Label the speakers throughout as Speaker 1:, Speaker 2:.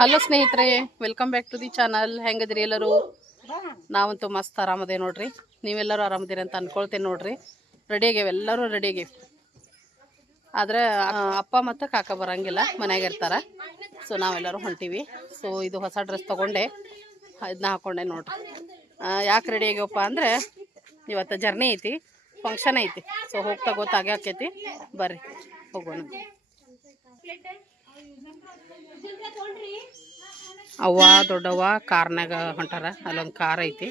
Speaker 1: Hello ಸ್ನೇಹಿತರೆ welcome back to the channel ಹೆಂಗದ್ರಿ ಎಲ್ಲರೂ? ನಾವಂತೂ ಮಸ್ತ್ ಆರಾಮದೇ ನೋಡ್ರಿ. ನೀವೆಲ್ಲರೂ ಆರಾಮದಿರಿ ಅಂತ ಅನ್ಕೊಳ್ತೇನೆ ನೋಡ್ರಿ. ರೆಡಿ ಆಗ್ಯಾವ ಎಲ್ಲರೂ ರೆಡಿ ಆಗ್ಯಾವ ಆದ್ರೆ ಅಪ್ಪ ಮತ್ತು ಕಾಕ ಬರಂಗಿಲ್ಲ, ಮನ್ಯಾಗ ಇರ್ತಾರ. ಸೊ ನಾವೆಲ್ಲರೂ ಹೊಂಟೀವಿ. ಸೊ ಇದು ಹೊಸ ಡ್ರೆಸ್ ತೊಗೊಂಡೆ. ಇದನ್ನ ಹಾಕೊಂಡೆ ನೋಡ್ರಿ. ಯಾಕೆ ರೆಡಿ ಆಗ್ಯವಪ್ಪ ಅಂದ್ರೆ, ಇವತ್ತು ಜರ್ನಿ ಐತಿ ಫಂಕ್ಷನ್ ಐತಿ. ಸೊ ಹೋಗ್ತಾ ಗೊತ್ತಾಗೆ ಆಕೈತಿ ಬರ್ರಿ, ಹೋಗೋಣ. ಅವ್ವ, ದೊಡ್ಡವ್ವ, ಕಾರ್ನಾಗ ಹೊಂಟಾರ. ಅಲ್ಲೊಂದು ಕಾರ್ ಐತಿ.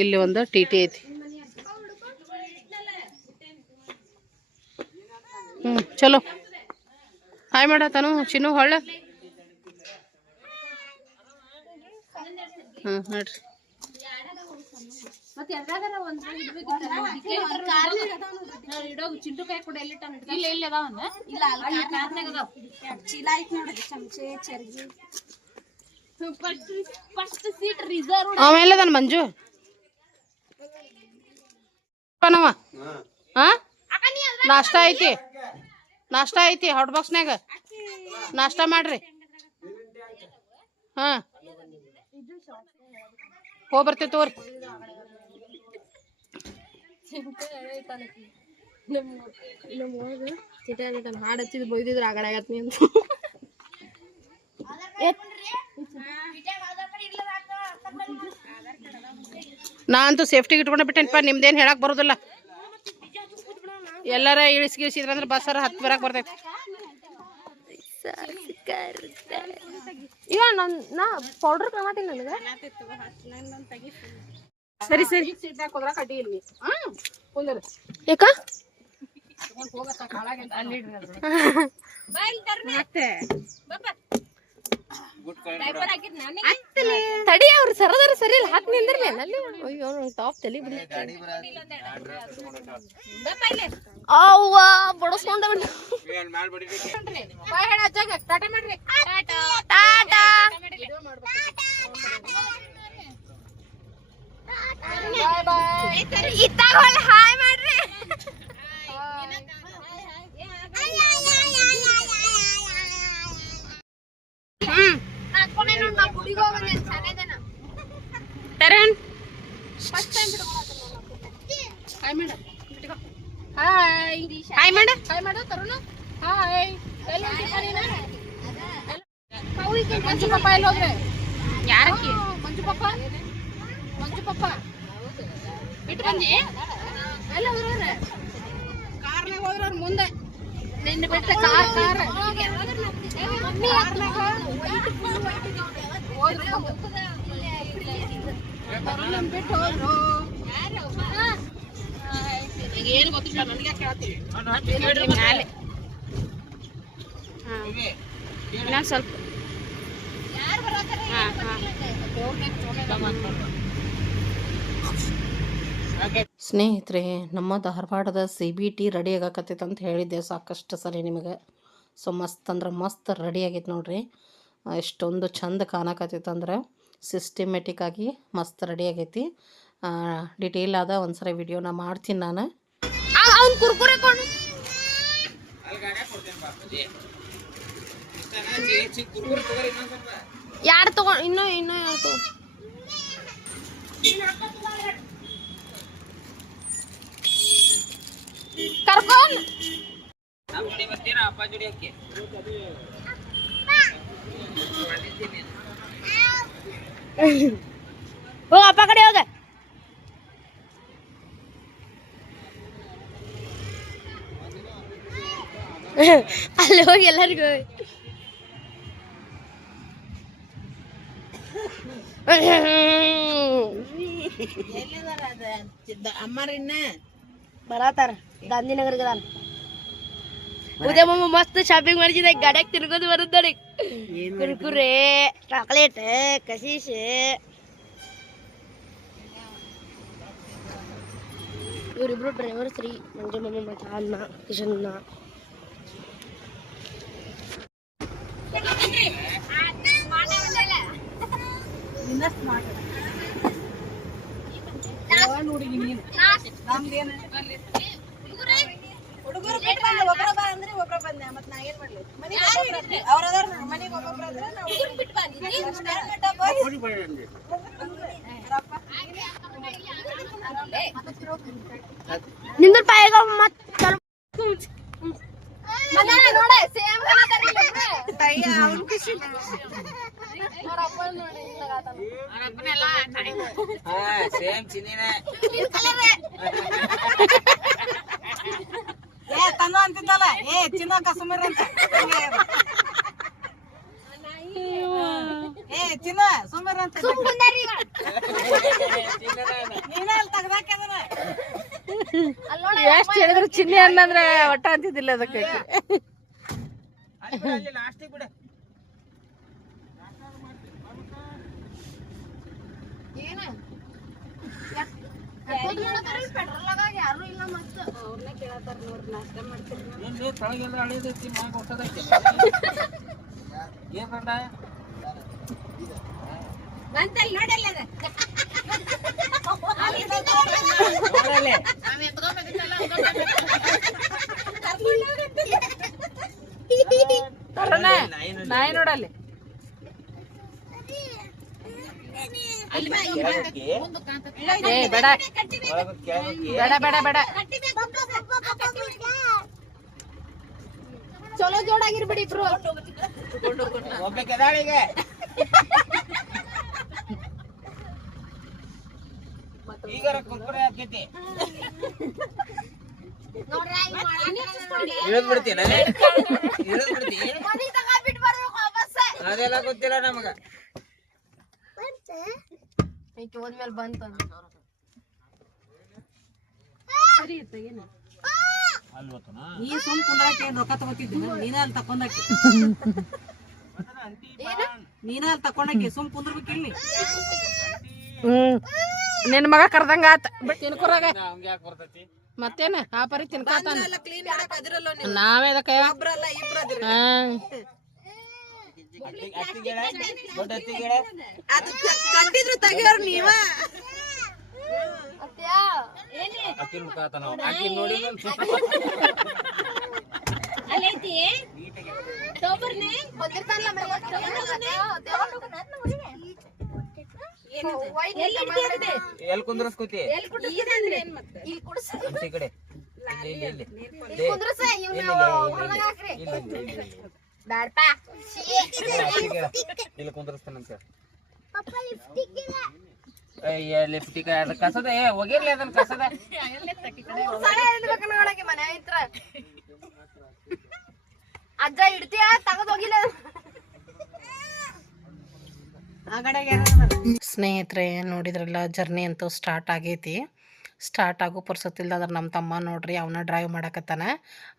Speaker 1: ಇಲ್ಲಿ ಒಂದು ಟಿ ಟಿ ಐತಿ. ಹ್ಞೂ ಚಲೋ. ಹಾಯ್ ಮಾಡತ್ತಾನು ಚಿನ್ನು, ಹೊಳ್ಳ. ಹ್ಞೂ ನೋಡ್ರಿ.
Speaker 2: ಇಲ್ಲ ಇಲ್ಲ ಅದಾವನ್ನ
Speaker 3: ಚೀಲ ಐತಿ ನೋಡ್ರಿ ಚಮಚೆ ಚರ್ಗಿ.
Speaker 2: ಫಸ್ಟ್ ಸೀಟ್ ರಿಸರ್ವ್
Speaker 1: ಆಮೇಲೆ ಅದಾನ ಮಂಜು? ಪನವ ಹಾ ನಾಷ್ಟಾ ಐತಿ? ನಾಷ್ಟ ಐತಿ ಹಾಟ್ ಬಾಕ್ಸ್ನ್ಯಾಗ ನಾಷ್ಟಾ ಮಾಡ್ರಿ. ಹಾ. ಹೋಗಿ ಬರ್ತೀವಿ ತಗೋರಿ
Speaker 3: ಹಾಡು ಹಚ್ಚಿದ್ ಬೈದಿದ್ರ ಆಗಡ ಆಗತ್ನಿ ಅಂತ.
Speaker 1: ನಾ ಅಂತೂ ಸೇಫ್ಟಿಗೆ ಇಟ್ಕೊಂಡೆ ಬಿಟ್ಟೇನಪ್ಪ ನಿಮ್ದೇನು ಹೇಳಕ್ ಬರೋದಿಲ್ಲ. ಎಲ್ಲಾರ ಇಳಿಸಿ ಗಿಳಿಸಿದ್ರ ಅಂದ್ರೆ ಬಸ್ಸಾರ ಹತ್ತು ಬರಕ್ ಬರ್ತೈತಿ.
Speaker 3: ಇವ ನನ್ನ ನಾ ಪೌಡ್ರ್ ಕಾಣತೀನಿ ನನಗೆ
Speaker 1: ಸರಿ ಸರಿ.
Speaker 3: ಯಾಕ? ತಡಿ ಅವ್ರ ಸರದಾರ ಸರಿ ಇಲ್ಲ ಹಾಕ್ ನಿಂದ್ರಲಿ ಅಲ್ಲಿ ಅಯ್ಯೋ ಟಾಪ್ ತಲಿ ಬಿಡಿ ಅವ್ವ ಬಡಸ್ಕೊಂಡ ಇತ್ತಾಗ ಹಾಯ್ ಮಾಡ್ರಿ
Speaker 1: ಟರನ್ ಹಾಯ್ ಮೇಡ ಹಾಯ್ ಹಾಯ್ ಮಾಡ ಹಾಯ್ ಮಾಡ ತರುಣ ಹಾಯ್ ಮಂಜು ಪಪ್ಪ ಎಲ್ಲಿ ಹೋದ್ರೆ ಯಾರಕ್ಕೆ ಮಂಜು ಪಪ್ಪ ಪಪ್ಪ ಬಿಟ್ಟು ಬಂದಿ ಎಲ್ಲ ಹೋದ್ರೆ ಕಾರ್ನಾಗ ಹೋದ್ರ ಅವ್ರ ಮುಂದೆ. ನಿನ್ನ ಬಿಟ್ಟ ಕಾರ್. ಕಾರ್ ಬಿಟ್ಟು ಹೋದ್ರು. ಏನು ಗೊತ್ತಿಲ್ಲ ನನಗೆ ಕೇಳ್ತೀವಿ ಇನ್ನೊಂದು ಸ್ವಲ್ಪ. ಹಾಂ ಸ್ನೇಹಿತರೆ, ನಮ್ಮ ಧಾರವಾಡದ ಸಿ ಬಿ ಟಿ ರೆಡಿ ಆಗಕತ್ತೈತೆ ಅಂತ ಹೇಳಿದ್ದೆ ಸಾಕಷ್ಟು ಸಲ ನಿಮಗೆ. ಸೊ ಮಸ್ತ್ ಅಂದ್ರೆ ಮಸ್ತ್ ರೆಡಿ ಆಗೈತೆ ನೋಡ್ರಿ. ಎಷ್ಟೊಂದು ಚಂದ ಕಾಣಕತ್ತೈತೆ ಅಂದ್ರೆ ಸಿಸ್ಟಮೆಟಿಕ್ ಆಗಿ ಮಸ್ತ್ ರೆಡಿ ಆಗೈತಿ. ಡಿಟೇಲ್ ಆದ ಒಂದ್ಸರಿ ವಿಡಿಯೋನ ಮಾಡ್ತೀನಿ ನಾನು.
Speaker 3: ಯಾರು ತಗೊಂಡು ಇನ್ನೂ ಇನ್ನೂ ಯಾರು ತಗೊಂಡ್ ಕರ್ಕೊಂಡ್ ಹೋಗ ಅಪ್ಪ ಕಡೆ ಹೋಗ ಅಲ್ಲಿ ಹೋಗಿ ಎಲ್ಲರಿಗೂ ಬರತಾರ ಗಾಂಧಿನಗರ್ಗೆ ಅದಾನ ಉದಯ ಮಮ್ಮ ಮಸ್ತ್ ಶಾಪಿಂಗ್ ಮಾಡಿಸಿದ ಗಾಡ್ಯಾಗ ತಿರ್ಗೋದು ಬರುತ್ತಾಳೆ ಕುರ್ಕುರೆ ಚಾಕ್ಲೇಟ್ ಕಶೀಶ್ ಇವರಿಬ್ರು ಡ್ರೈವರ್ ಸರಿ ಮಂಜು ಮಮ್ಮ ಮತ್ತೆ ಅನ್ನ ಕಿಶನ್ನ
Speaker 2: ನೋಡಿ ನೀನು
Speaker 4: ಹುಡುಗರು ಒಬ್ರ ಬಾ ಅಂದ್ರೆ ಒಬ್ರ ಬಂದೆ. ಮತ್ ನಾ ಏನ್ ಮಾಡ್ಲಿ? ಮನೆಗೆ ಅವ್ರ ಅದಾರ ಮನೆಗೆ ಒಬ್ಬೊಬ್ರ ಅಂದ್ರೆ ನಾವು ಬಿಟ್ಟು
Speaker 3: ನಿಂದ್ರ ಪಾಯಗ ಮತ್ ನೋಡೆ. ಸೇಮ್
Speaker 5: ಸೇಮ್ ಚಿನ್ನಿನೇ
Speaker 4: ಏ ತನ್ನ ಅಂತಿದ್ದಲ್ಲ ಏ ಚಿನ್ನ ಕಸುಮರಿ ಅಂತ. ಏ ಚಿನ್ನ ಸುಮರಿ ಅಂತ
Speaker 1: ಎಷ್ಟ್ ಹೇಳಿದ್ರು ಚಿನ್ನಿ ಅನ್ನಂದ್ರೆ ಒಟ್ಟ ಅಂತಿದ್ದಿಲ್ಲ ಅದಕ್ಕೆ
Speaker 5: ಲಾಸ್ಟಿಗೆ ಬಿಡು ಏನ್ ಲೇ, ತಳಗೆಲ್ಲ ಹಳೇದೈತಿ ಮ್ಯಾಗ ಹೊಸದೈತಿ ಏನ್ ಕಂಡ ನೋಡಲ್ಲಿ. ನಾಯಿ ನೋಡಿ.
Speaker 1: ನಾಯಿ ನೋಡಲ್ಲಿ
Speaker 5: ಕೆಳಗೋಗಿ,
Speaker 1: ಏ ಬೇಡ. ಬೇಡ ಬೇಡ ಬೇಡ.
Speaker 3: ಚಲೋ ಜೋಡಾಗಿರ್ಬಿಡಿ ಇಬ್ರು.
Speaker 5: ಈಗ. ಇಳಿದ್ ಬಿಡ್ತೀನ ಇಳಿದ್ ಅದೆಲ್ಲ ಗೊತ್ತಿಲ್ಲ ನಮಗ.
Speaker 3: ಈಕಿ ಹೋದ್ಮೇಲೆ ಬಂತ
Speaker 4: ನೀ ಸುಮ್ ಕುಂದ್ರಾಕಿ ಏನ್ ರೊಕ್ಕ ತಗೋತಿದ್ದಿ? ನೀನ ಅಲ್ಲಿ ತಕೊಂಡಾಕಿ ನೀನ ಅಲ್ಲಿ ತಕೊಂಡಾಕಿ ಸುಮ್ ಕುಂದ್ರಬೇಕು ಇಲ್ಲಿ.
Speaker 1: ಹ್ಮ್. ನಿನ್ ಮಗ ಕರ್ದಂಗ ಆತ. ಬಿಟ್ಟು ತಿನ್ಕೊರಾಗ. ಮತ್ತೇನ? ಆ ಪರಿ ತಿನ್ಕಾತಾನ.
Speaker 4: ಕ್ಲೀನ್ ಮಾಡಕ್ ಅದಿರಲ್ಲ ನೀವು?
Speaker 1: ನಾವೇ ಅದಕ್ಕೆ
Speaker 4: ಒಬ್ರಲ್ಲ ಇಬ್ರ ಅದಿರಿ.
Speaker 1: ಹಾ
Speaker 5: ಅತ್ತಿ ಅತ್ತಿಗೆಳ ದೊಡ್ಡ ಅತ್ತಿಗೆಳ
Speaker 4: ಅದು ಕಂಡಿದ್ರು ತೆಗಿಯೋರ್ ನೀವ?
Speaker 5: ಅಕ್ಕಿ ಮುಖ ಆತ ನಾವು. ಅಕ್ಕಿ ನೋಡಿ ಎಲ್ ಕುಂದ್ರಸ್ಕೋತಿ? ಅಂತಿ ಕಡೆ. ಇಲ್ಲಿ ಇಲ್ಲಿ ಇಲ್ಲಿ. ಲೇ, ಇಲ್ಲಿ, ಇಲ್ಲಿ, ಇಲ್ಲಿ, ಇಲ್ಲಿ, ಇಲ್ಲಿ, ಇಲ್ಲಿ, ಇಲ್ಲಿ.
Speaker 3: ಬ್ಯಾಡ್ಪಾ
Speaker 5: ಇಲ್ಲಿ ಅತ್ತಿಗೆಳ. ಇಲ್ಲಿ ಕುಂದ್ರಸ್ತಾನಂತ ಅಯ್ಯ ಲಿಪ್ಟಿಕ್ ಅದ ಕಸದ ಏ ಒಗಿರ್ಲಿ ಅದನ್ನ ಕಸದ.
Speaker 3: ಮನೆ ಐತ್ರ ಅಜ್ಜ ಇಡ್ತೀಯ? ತಗದ್ ಹೋಗಿಲ್ಲ.
Speaker 1: ಸ್ನೇಹಿತರೆ ನೋಡಿದ್ರಲ್ಲ ಜರ್ನಿ ಅಂತೂ ಸ್ಟಾರ್ಟ್ ಆಗೈತಿ. ಸ್ಟಾರ್ಟ್ ಆಗೋ ಪುರ್ಸೊತ್ತಿಲ್ದ ನಮ್ಮ ತಮ್ಮ ನೋಡ್ರಿ ಅವನ ಡ್ರೈವ್ ಮಾಡಕತ್ತಾನ.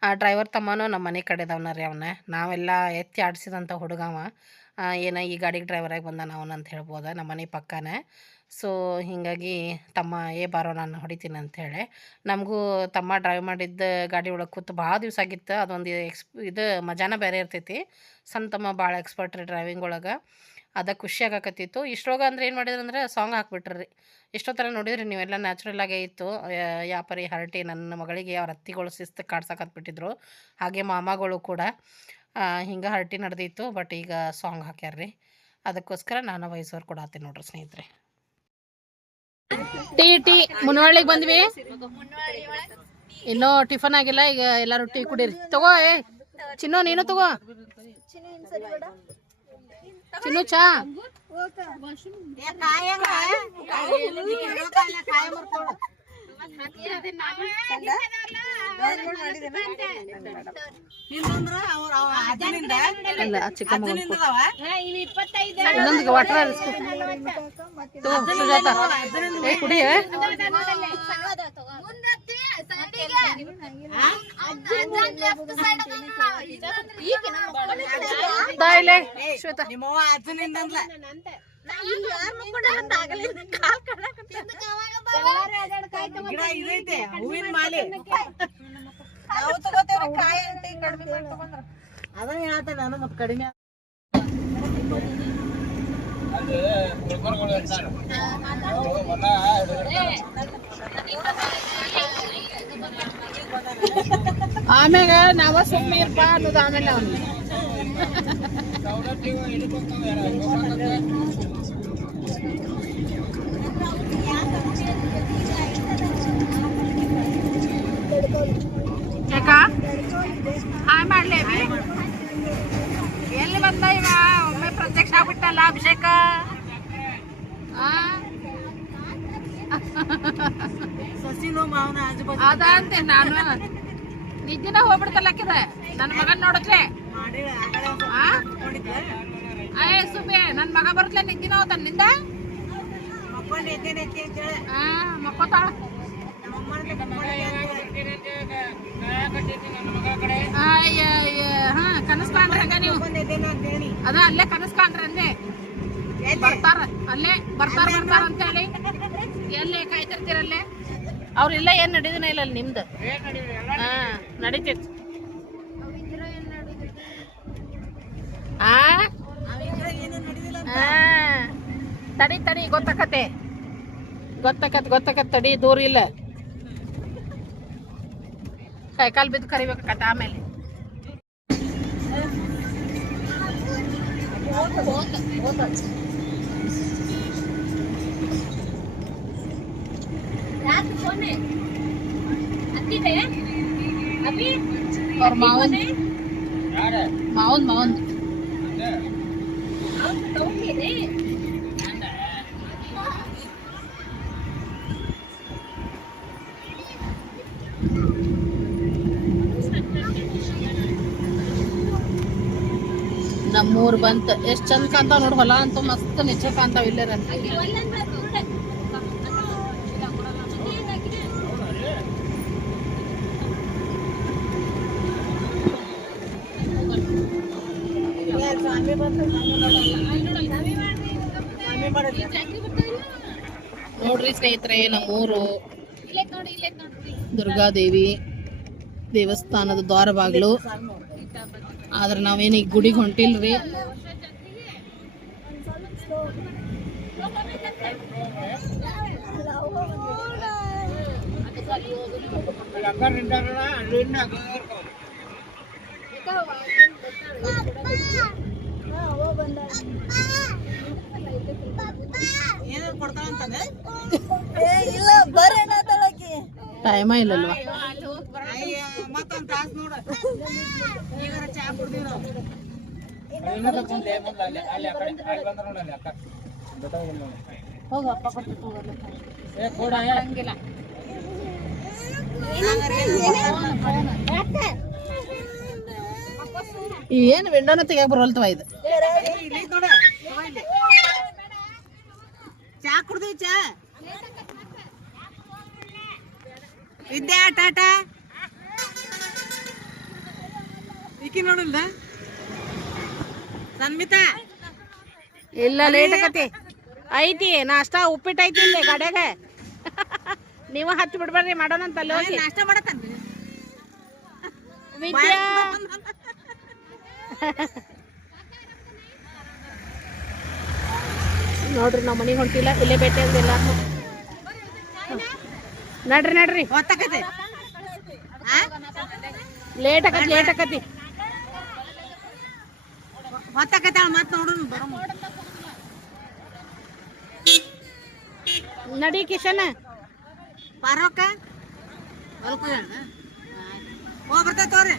Speaker 1: ಆ ಡ್ರೈವರ್ ತಮ್ಮನೂ ನಮ್ಮ ಮನೆ ಕಡೆದವನ ರೀ ಅವನ. ನಾವೆಲ್ಲ ಎತ್ತಿ ಆಡಿಸಿದಂಥ ಹುಡುಗವ. ಏನ ಈ ಗಾಡಿಗೆ ಡ್ರೈವರಾಗಿ ಬಂದಾನ ಅವನಂತ ಹೇಳ್ಬೋದ ನಮ್ಮ ಮನೆ ಪಕ್ಕನೇ. ಸೊ ಹೀಗಾಗಿ ತಮ್ಮ, ಏ ಬಾರೋ, ನಾನು ಹೊಡಿತೀನಿ ಅಂಥೇಳಿ ನಮಗೂ ತಮ್ಮ ಡ್ರೈವ್ ಮಾಡಿದ್ದ ಗಾಡಿ ಒಳಗೆ ಕೂತು ಭಾಳ ದಿವಸ ಆಗಿತ್ತು. ಅದೊಂದು ಎಕ್ಸ್ ಇದು ಮಜಾನ ಬೇರೆ ಇರ್ತೈತಿ. ಸಣ್ಣ ತಮ್ಮ ಭಾಳ ಎಕ್ಸ್ಪರ್ಟ್ ರೀ ಡ್ರೈವಿಂಗ್ ಒಳಗೆ. ಅದ ಖುಷಿ ಆಗಾಕತ್ತಿತ್ತು. ಇಷ್ಟ್ರೋಗ ಅಂದ್ರೆ ಏನು ಮಾಡಿದ್ರು ಅಂದ್ರೆ ಸಾಂಗ್ ಹಾಕ್ಬಿಟ್ರಿ ಇಷ್ಟೊತ್ತರ ನೋಡಿದ್ರಿ ನೀವೆಲ್ಲ ನ್ಯಾಚುರಲ್ ಆಗೇ ಇತ್ತು. ಯಾಪರಿ ಹರಟಿ ನನ್ನ ಮಗಳಿಗೆ ಅವ್ರ ಅತ್ತಿಗಳು ಶಿಸ್ತು ಕಾಡ್ಸಕತ್ಬಿಟ್ಟಿದ್ರು. ಹಾಗೆ ಮಾಮಾಗಳು ಕೂಡ. ಹಿಂಗೆ ಹರಟಿ ನಡೆದಿತ್ತು ಬಟ್ ಈಗ ಸಾಂಗ್ ಹಾಕ್ಯಾರ್ರಿ. ಅದಕ್ಕೋಸ್ಕರ ನಾನು ವಯಸ್ಸವ್ರು ಕೊಡತ್ತೀನಿ ನೋಡ್ರಿ ಸ್ನೇಹಿತರೆ. ಟೀ ಟೀ ಮುನ್ವಳ್ಳಿಗೆ ಬಂದ್ವಿ. ಇನ್ನೂ ಟಿಫನ್ ಆಗಿಲ್ಲ ಈಗ ಎಲ್ಲರೂ ಟೀ ಕುಡೀರಿ. ತಗೋ ಏ ಚಿನ್ನೋ ನೀನು ತಗೋ. ಚಿನ್ನು ಚಾ
Speaker 4: ಕಾಯಂಗ ಕಾಯ ಮರ್ಕೋಳು ಹಿಂದಂದ್ರ ಅವ್ರ ಅವ ಅಜ್ಜನಿಂದ
Speaker 1: ಇಲ್ಲ ಚಿಕ್ಕ ಮಗು
Speaker 4: ಅಜ್ಜನಿಂದದವ
Speaker 1: ಇನ್ನೊಂದಿಗೆ ವಾಟರ್ ತಗೋ ಸುಜಾತ ಏ ಕುಡಿ ತಾಯಿಲೆ ಶ್ವೇತ.
Speaker 4: ನಿಮ್ಮವ್ವ ಅಜ್ಜನಿಂದ ಅಂದ್ಲ ಗಿಡ ಇದೈತೆ ಹೂವಿನ ಮಾಲೆ. ನಾವು ತಗೋತೇವ್ರಿ ಕಾಯಿ ಅಂತ ಕಡಿಮೆ ಮಾಡಿ ತಗೊಂಡ್ರ. ಅದನ್ನ ಹೇಳ್ತೆ ನಾನು ಮತ್ ಕಡಿಮೆ
Speaker 5: ಕುರ್ಕುರ್ಗಳು ಇರ್ತಾರ. ಅವು ಹೊಲ ಹಿಡಿದಿರ್ತಾರ.
Speaker 1: ಆಮ್ಯಾಗ ನಾವ ಸುಮ್ಮನೆ ಇರ್ಪ ಅನ್ನೋದು ಆಮೇಲೆ ಅವನಿಗೆ ಯಾಕ ಹಾಯ್ ಮಾಡ್ಲಿ ಅಭಿ? ಎಲ್ಲಿ ಬಂದ ಇವ ಒಮ್ಮೆ ಪ್ರತ್ಯಕ್ಷ ಆಗ್ಬಿಟ್ಟಲ್ಲ ಅಭಿಷೇಕ ಆ?
Speaker 4: ಸಸಿನು ಮಾವನ ಆಜು ಬಾಜು
Speaker 1: ಅದ ಅಂತೆ ನಾನು ನಿದ್ದಿನ ಹೋಗ್ಬಿಡ್ತಲ್ಲ ಅಕ್ಕಿದ ನನ್ನ ಮಗನ್ ನೋಡತ್ಲೆ. ಅಯ್ಯ ಸುಬೆ ನನ್ನ ಮಗ ಬರ್ತಲೆ ನಿದ್ದಿನ ಹೋತನ್ನಿಂದ ನಿಂದ ನೀವು. ಅದ ಅಲ್ಲೇ ಕನಸ್ ಕಾಣ್ರಿ ಅಂದೆ? ಬರ್ತಾರ, ಅಲ್ಲೇ ಬರ್ತಾರ ಬರ್ತಾರ ಅಂತೇಳಿ ಎಲ್ಲಿ ಕಾಯ್ತಿರ್ತೀರಲ್ಲೇ ಅವ್ರಿಲ್ಲ ಏನ್ ನಡೀದನ ಇಲ್ಲ ನಿಮ್ದು? ಹಾ ನಡೀತೈತಿ ಆ. ತಡಿ ತಡಿ ಗೊತ್ತಾಕತೆ ಗೊತ್ತಾಕತ್ ಗೊತ್ತಾಕತ್ ತಡಿ, ದೂರ ಇಲ್ಲ. ಕೈಕಾಲ್ ಬಿದ್ದು ಕರಿಬೇಕಾಕತ್ತ ಆಮೇಲೆ. ಅವ್ರ ಮಾವನ್ ಮಾವನ್ ಮಾವನ್ ನಮ್ಮೂರ್ ಬಂತ ಎಷ್ಟ್ ಚಂದ ಕಾಂತಾವ್ ನೋಡ್ ಹೊಲ ಅಂತೂ ಮಸ್ತ್ ನಿಚ್ಚ ಕಾಂತಾವ್ ಇಲ್ಲೇ ನೋಡ್ರಿ ಸ್ನೇಹಿತರೆ ನಮ್ಮೂರು ದುರ್ಗಾದೇವಿ ದೇವಸ್ಥಾನದ ದ್ವಾರ ಬಾಗ್ಲು ಆದ್ರೆ ನಾವೇನು ಈಗ ಗುಡಿಗೆ ಹೊಂಟಿಲ್ರಿ?
Speaker 4: ಏನೋ ಕೊಡ್ತಾಳಂತಾನೆ?
Speaker 1: ಟೈಮ ಇಲ್ಲಲ್ವಾ
Speaker 4: ಮತ್ತೊಂದ್ ತಾಸ್ ನೋಡು. ಈಗಾರ ಚಾ ಕುಡ್ದೀವಿ ನಾವು.
Speaker 1: ಹೋಗ ಅಪ್ಪ ಕೊಟ್ಟು ಹೋಗಲ್ಲ ಹಂಗಿಲ್ಲ ಏನು ವಿಂಡೋನ ತೆಗಿಯಕ್ ಬರಲ್ತವ ಇದು.
Speaker 4: ಚಾ ಕುಡ್ದಿ ಚಾ. ವಿದ್ಯಾ ಟಾಟಾ ಈಕಿ ನೋಡಿಲ್ದ? ಸನ್ಮಿತಾ.
Speaker 1: ಇಲ್ಲ ಲೇಟ್ ಆಕತಿ. ಐತಿ ನಾಷ್ಟಾ ಉಪ್ಪಿಟ್ಟು ಐತಿ ಇಲ್ಲಿ ಗಡ್ಯಾಗ ನೀವು ಹಚ್ಚಿ ಬಿಡ್ಬೇಡ್ರಿ ಮಾಡೋಣ ಅಂತ ಅಲ್ಲಿ ಹೋಗಿ.
Speaker 4: ನಾಷ್ಟ ಮಾಡತ್ತ
Speaker 1: ವಿದ್ಯಾ. ನೋಡ್ರಿ ನಾವು ಮನೆಗೆ ಹೊಂಟಿಲ್ಲ ಇಲ್ಲೇ ಭೇಟಿ ಅಂದಿಲ್ಲ ನಡ್ರಿ ನಡ್ರಿ. ಲೇಟ್ ಆಕತಿ ಲೇಟ್ ಆಕತಿ
Speaker 4: ಒತ್ತಕತೆ ಮತ್ ನೋಡೋಣ
Speaker 1: ನಡಿ ಕಿಶನ್.
Speaker 4: ಪಾರೋಕ ಹೊಲ್ಕು ಹೇಳ ಹೋಗ್ ಬರ್ತೈತೆ ತೋರಿ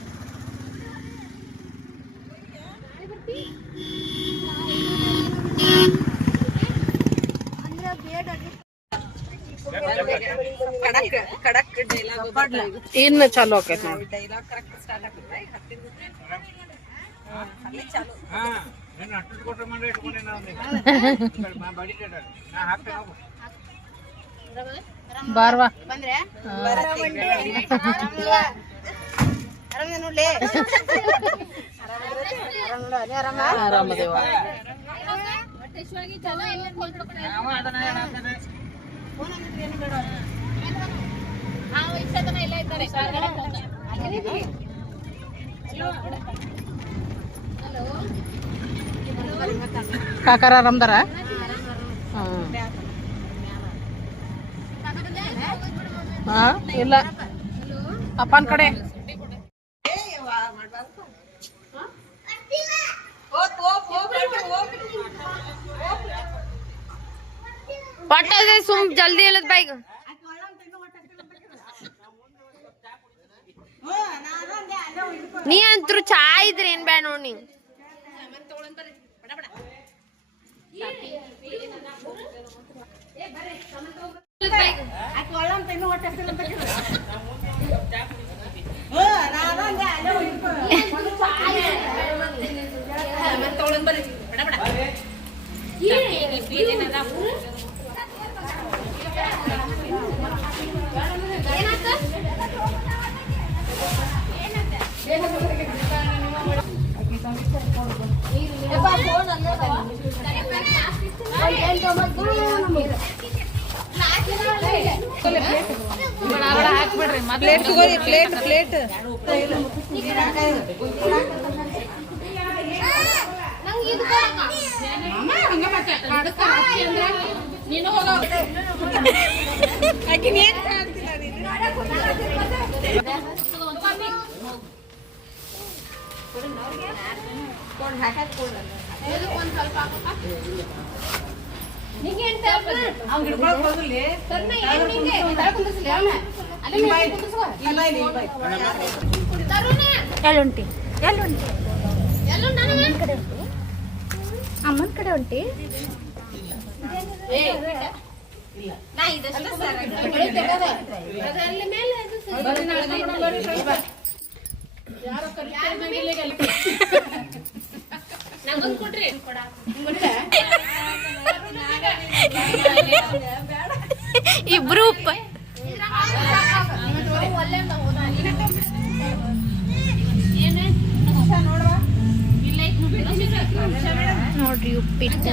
Speaker 1: ಇನ್ನು ಚಾಲು ಆಕೈತಿ ನೋಡಿ.
Speaker 4: ಡೈಲಾಗ್ ಕರೆಕ್ಟ್ ಸ್ಟಾರ್ಟ್ ಆಗ್ತದೆ ಹತ್ತಿರ
Speaker 1: ಬಾರ್ವಾ ಆರಾಮದೇವ ಕಾಕಾರ ಆರಾಮದಾರ? ಹಾಂ ಇಲ್ಲ. ಅಪ್ಪನ ಕಡೆ?
Speaker 3: ಪಟ್ಟ ಸುಮ್ ಜಲ್ದಿ ಹೇಳದ್ ಬೈಕ್ ನೀ ಅಂತರು ಚಾ ಇದ್ರಿ ಏನ್ ಬ್ಯಾಡ ಬಡ ನೀ
Speaker 4: ಪ್ಲೇಟ್ ತಗೋರಿ ಪ್ಲೇಟ್ ಪ್ಲೇಟ್
Speaker 2: ನೀನು ಹೋಗೋ
Speaker 4: ಅವ್ನ್ ಹಿಡ್ಕೊಳಕ್ ಹೋಗಿಲ್ಲಿ
Speaker 3: ಎಲ್ಲುಂಟಿ ಎಲ್ಲುಂಟಿ ಅಮ್ಮನ ಕಡೆ ಉಂಟಿ. ಇಬ್ರು ಉಪ್ಪ. ನೋಡ್ರಿ ಉಪ್ಪಿಟ್ಟು.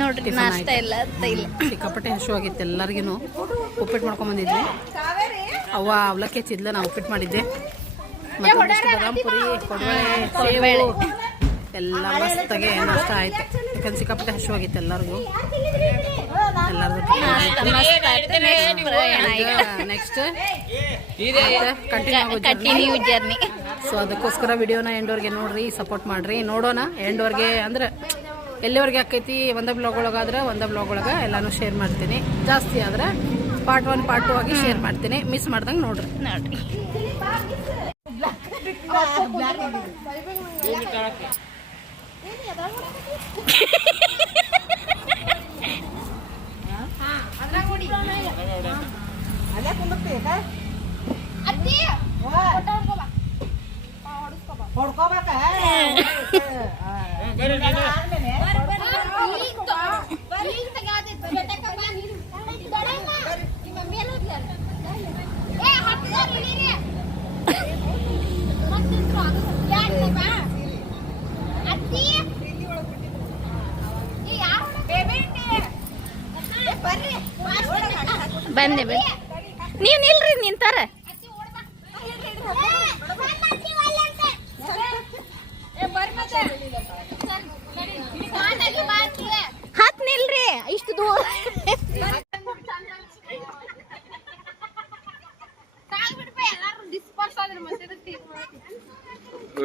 Speaker 5: ನೋಡ್ರಿ,
Speaker 3: ನಾಷ್ಟ ಇಲ್ಲ ಇಲ್ಲ.
Speaker 1: ಸಿಕ್ಕಾಪಟ್ಟೆ ಹಸುವಾಗಿತ್ತು ಎಲ್ಲರಿಗೂ ಉಪ್ಪಿಟ್ಟು ಮಾಡ್ಕೊಂಬಂದಿದ್ವಿ ಅವ್ವ ಅವಲಕ್ಕಿ ಹಚ್ಚಿದ್ಲ ನಾ ಉಪ್ಪಿಟ್ಟು ಮಾಡಿದ್ದೆ. ಮತ್ತೆ ಪುರಿ ಕೊಡಬಳೆ ಎಲ್ಲ ಮಸ್ತಾಗೆ ನಾಷ್ಟ ಆಯ್ತು. ಯಾಕಂದ್ರೆ ಸಿಕ್ಕಾಪಟ್ಟೆ ಹಸುವಾಗಿತ್ತು ಎಲ್ಲರಿಗೂ. Next continue
Speaker 3: continue journey
Speaker 1: so ಅದಕ್ಕೋಸ್ಕರ ವಿಡಿಯೋನ ಎಂಡೋರ್ಗೆ ನೋಡ್ರಿ ಸಪೋರ್ಟ್ ಮಾಡ್ರಿ. ನೋಡೋಣ ಎಂಡೋರ್ಗೆ ಅಂದ್ರೆ ಎಲ್ಲಿವರೆಗೆ ಆಕೈತಿ ಒಂದೇ ಬ್ಲಾಗ್ ಒಳಗಾದ್ರೆ ಒಂದೇ ಬ್ಲಾಗ್ ಒಳಗೆ ಎಲ್ಲಾನು ಶೇರ್ ಮಾಡ್ತೀನಿ. ಜಾಸ್ತಿ ಆದ್ರೆ ಪಾರ್ಟ್ ಒನ್ ಪಾರ್ಟ್ ಟು ಆಗಿ ಶೇರ್ ಮಾಡ್ತೀನಿ. ಮಿಸ್ ಮಾಡ್ದಂಗೆ ನೋಡ್ರಿ.
Speaker 3: ನೋಡ್ರಿ.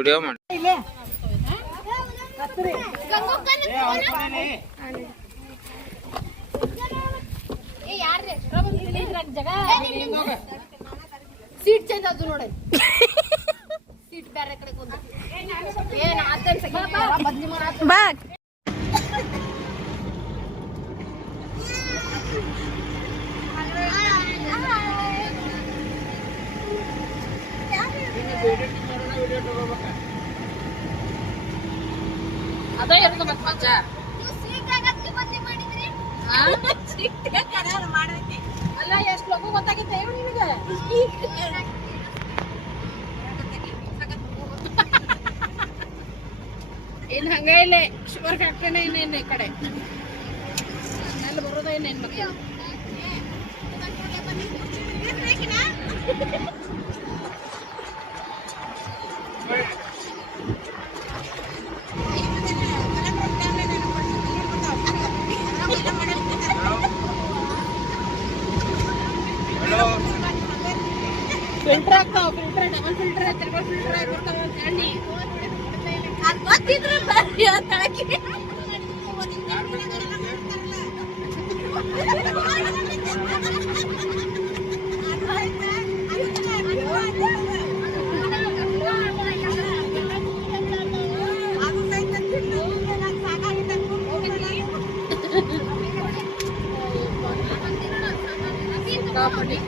Speaker 5: ವಿಡಿಯೋ ಮಾಡಿ.
Speaker 3: ಸೀಟ್ ಚೇಂಜ್ ಅದು ನೋಡಿ ಸೀಟ್ ಬೇರೆ ಕಡೆ ಏನ್ ಬದ್ಲಿ ಬಾ
Speaker 1: ಅಲ್ಲ ಎಷ್ಟು ಇನ್ನು ಹಂಗ ಇಲ್ಲ ಶುಗರ್ ಫ್ಯಾಕ್ಟ್ರಿನ ಇನ್ನೇನು ಈ ಕಡೆ ಅಲ್ಲಿ ಬರೋದ ಇನ್ನೇನು ಮಕ್ಕಳು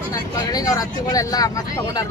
Speaker 1: ನನ್ನ ಮಗಳಿಗೆ ಅವ್ರ ಅತ್ತಿಗಳೆಲ್ಲ ಮಸ್ತ್ ತಗೊಂಡಾರ